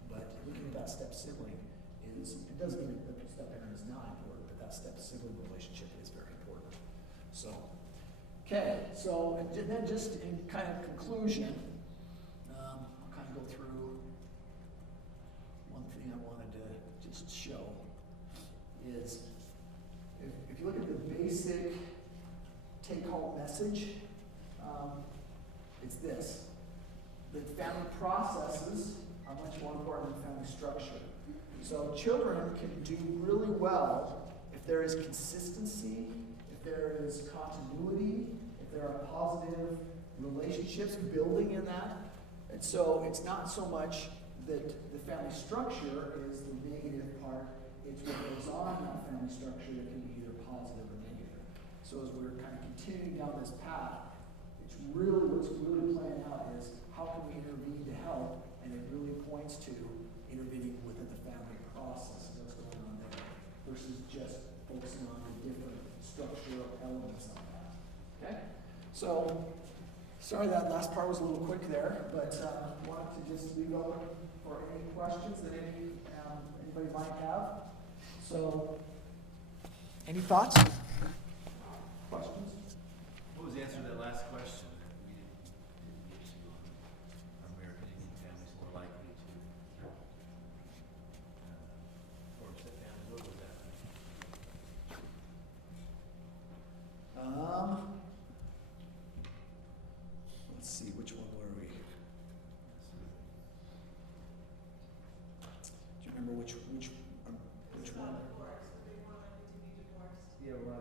but looking at that step sibling it doesn't mean that the step parent is not important, but that step sibling relationship is very important. So, okay, so and then just in kind of conclusion, I'll kind of go through one thing I wanted to just show is if you look at the basic take-home message, it's this. The family processes are much more important than family structure. So children can do really well if there is consistency, if there is continuity, if there are positive relationships building in that. And so it's not so much that the family structure is the negative part, it's what goes on in that family structure that can be either positive or negative. So as we're kind of continuing down this path, what's really playing out is how can we intervene to help, and it really points to intervening within the family process of what's going on there, versus just focusing on the different structural elements of that. Okay? So, sorry that last part was a little quick there, but wanted to just leave open for any questions that anybody might have. So, any thoughts? Questions? What was the answer to that last question that we didn't get to on American Indian families more likely to form step families? What was that? Let's see, which one were we? Do you remember which one? Yeah, we're on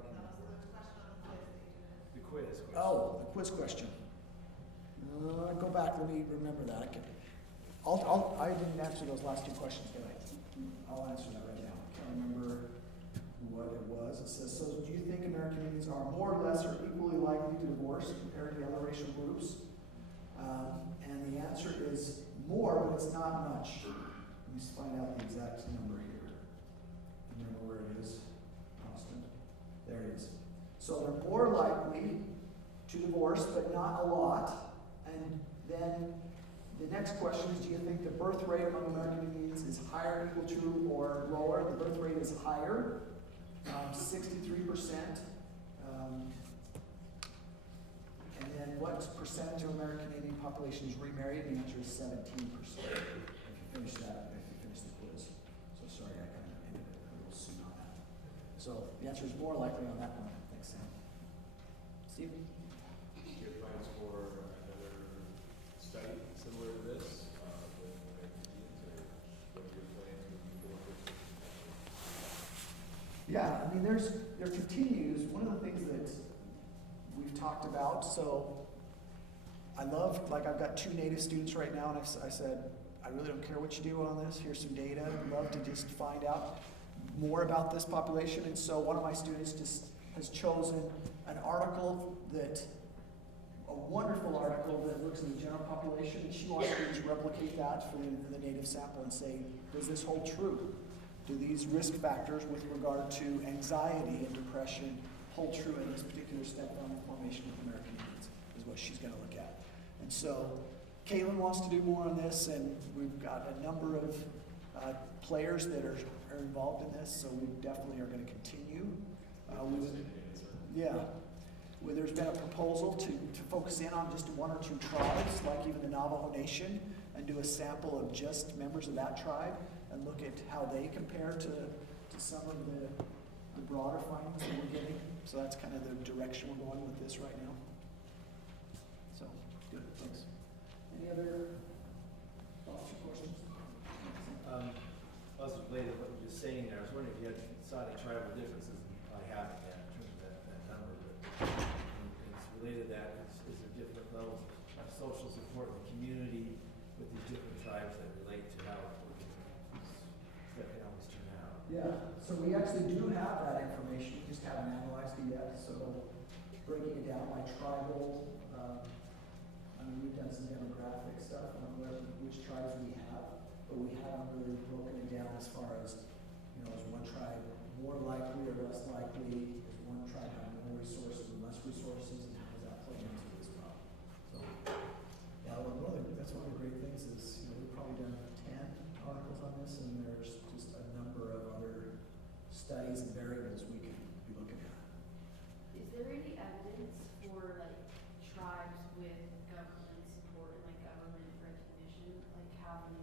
the quiz question. Oh, the quiz question. Go back. Let me remember that. I didn't answer those last two questions, did I? I'll answer that right now. I can't remember what it was. It says, so do you think American Indians are more or less or equally likely to divorce compared to the other racial groups? And the answer is more, but it's not much. Let me just find out the exact number here. Remember where it is? Constant. There it is. So they're more likely to divorce, but not a lot. And then the next question is, do you think the birth rate among American Indians is higher, equal to, or lower? The birth rate is higher, 63%. And then what percentage of American Indian population is remarried? The answer is 17%. If you finish the quiz. So sorry, I kind of ended it a little soon on that. So the answer is more likely on that one. Thanks, Sam. Steve? Do you have plans for another study similar to this with American Indians, or what are your plans moving forward? Yeah, I mean, there continues, one of the things that we've talked about, so I love, like I've got 2 Native students right now, and I said, I really don't care what you do on this, here's some data, I'd love to just find out more about this population, and so one of my students just has chosen an article a wonderful article that looks at the general population, and she wants to just replicate that for the Native sample and say, does this hold true? Do these risk factors with regard to anxiety and depression hold true in this particular stepfamily formation with American Indians, is what she's going to look at. And so Caitlin wants to do more on this, and we've got a number of players that are involved in this, so we definitely are going to continue. There's been a proposal to focus in on just 1 or 2 tribes, like even the Navajo Nation, and do a sample of just members of that tribe and look at how they compare to some of the broader findings that we're getting. So that's kind of the direction we're going with this right now. So, good, thanks. Any other thoughts or questions? Also related to what you were just saying there, I was wondering if you saw any tribal differences, and you probably haven't yet in terms of that number, but it's related to that, is there different levels of social support in the community with these different tribes that relate to how stepfamilies turn out? Yeah, so we actually do have that information, we just haven't analyzed it yet. So breaking it down by tribal, we've done some demographic stuff on which tribes we have, but we haven't really broken it down as far as, is one tribe more likely or less likely? Does one tribe have more resources and less resources, and how does that play into it as well? So, yeah, that's one of the great things is, we've probably done 10 articles on this, and there's just a number of other studies and variables we can be looking at. Is there any evidence for like tribes with government support and like government recognition, like having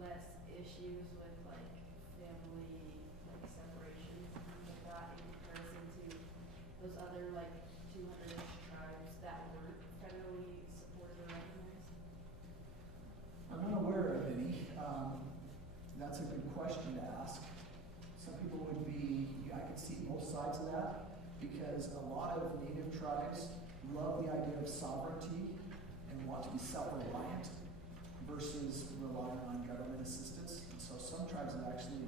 less issues with like family like separations and things like that in comparison to those other like 200-ish tribes that weren't federally supported or recognized? I'm not aware of any. That's a good question to ask. Some people would be, I could see both sides of that, because a lot of Native tribes love the idea of sovereignty and want to be self-reliant versus relying on government assistance. And so some tribes have actually,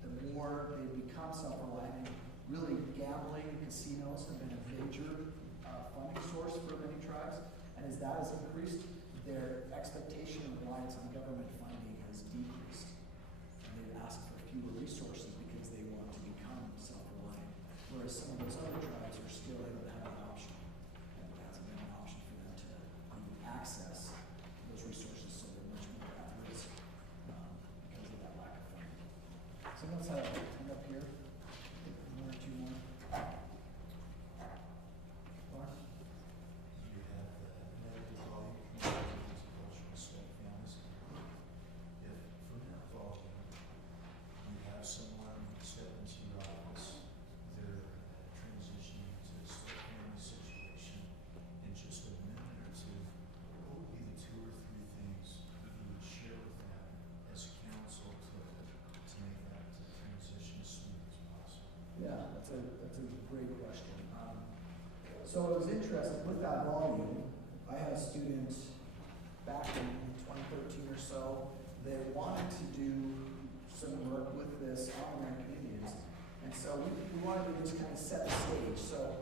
the more they become self-reliant, really gambling and casinos have been a major funding source for many tribes. And as that has increased, their expectation of reliance on government funding has decreased. And they've asked for fewer resources because they want to become self-reliant. Whereas some of those other tribes are still able to have an option. And it hasn't been an option for them to access those resources, so they're much more at risk because of that lack of funding. Someone's had a hand up here. 1 or 2 more. Laura? You have the medical volume communities, cultural stepfamilies. If from that volume you have someone step into your office, they're transitioning to a stepfamily situation in just a minute or 2, what would be the 2 or 3 things that you would share with them as counsel to make that transition as smooth as possible? Yeah, that's a great question. So it was interesting, with that volume, I had a student back in 2013 or so that wanted to do some work with this on American Indians. And so we wanted to just kind of set the stage. So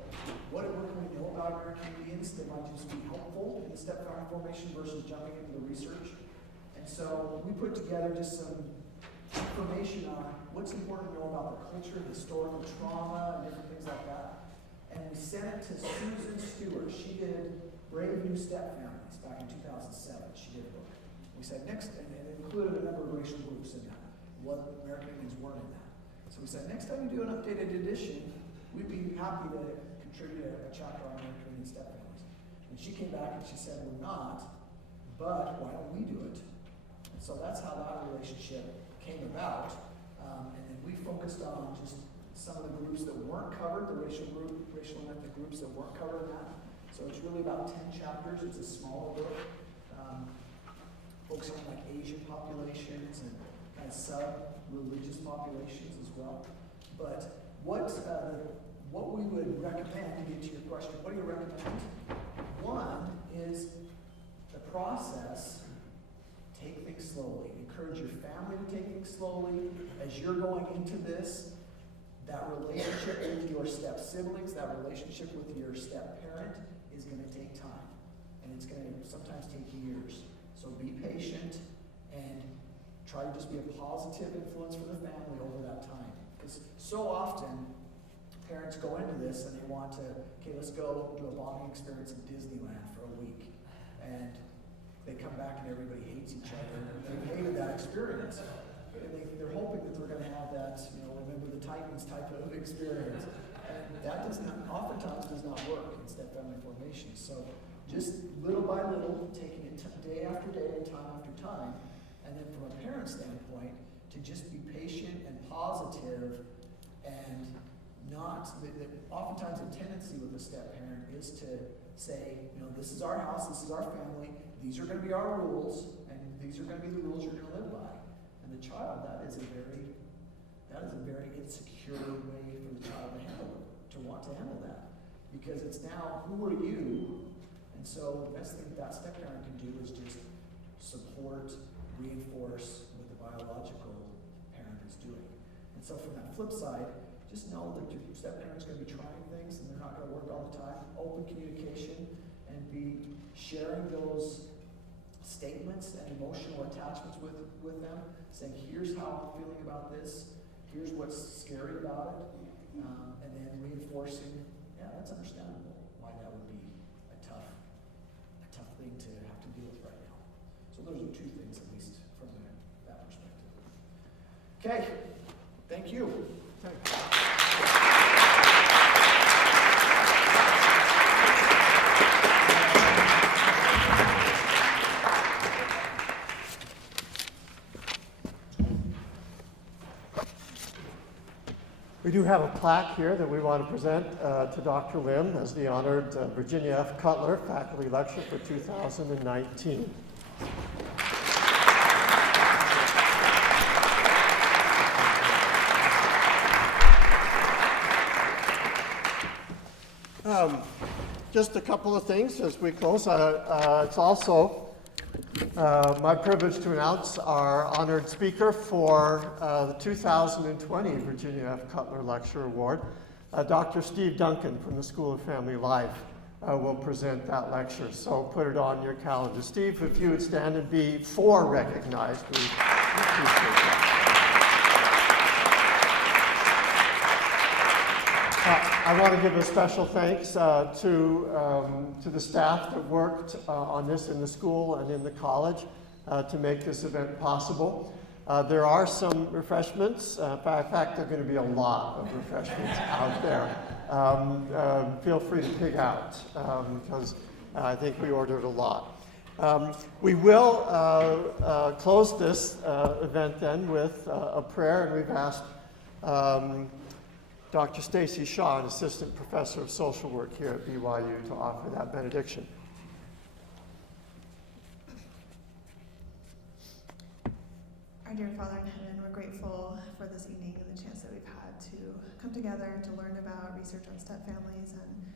what can we know about American Indians that might just be helpful in the stepfamily formation versus jumping into the research? And so we put together just some information on what's important to know about the culture, historical trauma, and different things like that. And we sent it to Susan Stewart. She did Brave New Stepfamilies back in 2007. She did a book. We said next, and it included a number of racial groups in that. What American Indians weren't in that. So we said next time you do an updated edition, we'd be happy to contribute a chapter on American Indian stepfamilies. And she came back and she said, we're not, but why don't we do it? And so that's how that relationship came about. And then we focused focused on just some of the groups that weren't covered, the racial and ethnic groups that weren't covered in that. So it's really about 10 chapters. It's a smaller book, focusing on like Asian populations and kind of sub-religious populations as well. But what we would recommend, to get to your question, what do you recommend? One is the process. Take things slowly. Encourage your family to take things slowly. As you're going into this, that relationship with your step siblings, that relationship with your step parent is going to take time. And it's going to sometimes take years. So be patient and try to just be a positive influence for the family over that time. Because so often, parents go into this and they want to, okay, let's go do a bonding experience in Disneyland for a week. And they come back and everybody hates each other. And they've hated that experience. And they're hoping that they're going to have that, remember the Titans type of experience. And that oftentimes does not work in step-family formation. So just little by little, taking it day after day and time after time. And then from a parent standpoint, to just be patient and positive and not, oftentimes a tendency with a step-parent is to say, this is our house, this is our family, these are going to be our rules, and these are going to be the rules you're going to live by. And the child, that is a very insecure way for the child to handle it, to want to handle that. Because it's now, who are you? And so the best thing that step-parent can do is just support, reinforce what the biological parent is doing. And so from that flip side, just know that your step-parent's going to be trying things and they're not going to work all the time. Open communication and be sharing those statements and emotional attachments with them, saying, here's how I'm feeling about this, here's what's scary about it, and then reinforcing, yeah, that's understandable, why that would be a tough thing to have to deal with right now. So those are two things, at least from that perspective. Okay, thank you. We do have a plaque here that we want to present to Dr. Lim as the honored Virginia F. Cutler Faculty Lecture for 2019. Just a couple of things as we close. It's also my privilege to announce our honored speaker for the 2020 Virginia F. Cutler Lecture Award. Dr. Steve Duncan from the School of Family Life will present that lecture. So put it on your calendar. Steve, if you would stand and be recognized, we appreciate that. I want to give a special thanks to the staff that worked on this in the school and in the college to make this event possible. There are some refreshments. In fact, there are going to be a lot of refreshments out there. Feel free to pick out because I think we ordered a lot. We will close this event then with a prayer, and we've asked Dr. Stacy Shaw, an assistant professor of social work here at BYU, to offer that benediction. Our dear Father in heaven, we're grateful for this evening and the chance that we've had to come together to learn about research on step families and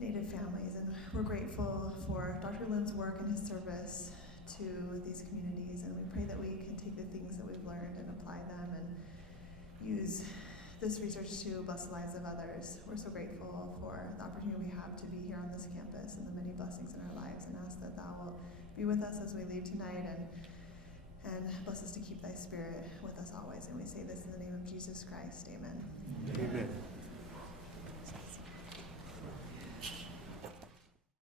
Native families. And we're grateful for Dr. Lim's work and his service to these communities. And we pray that we can take the things that we've learned and apply them and use this research to bless the lives of others. We're so grateful for the opportunity we have to be here on this campus and the many blessings in our lives, and ask that thou will be with us as we leave tonight and bless us to keep thy spirit with us always. And we say this in the name of Jesus Christ. Amen. Amen.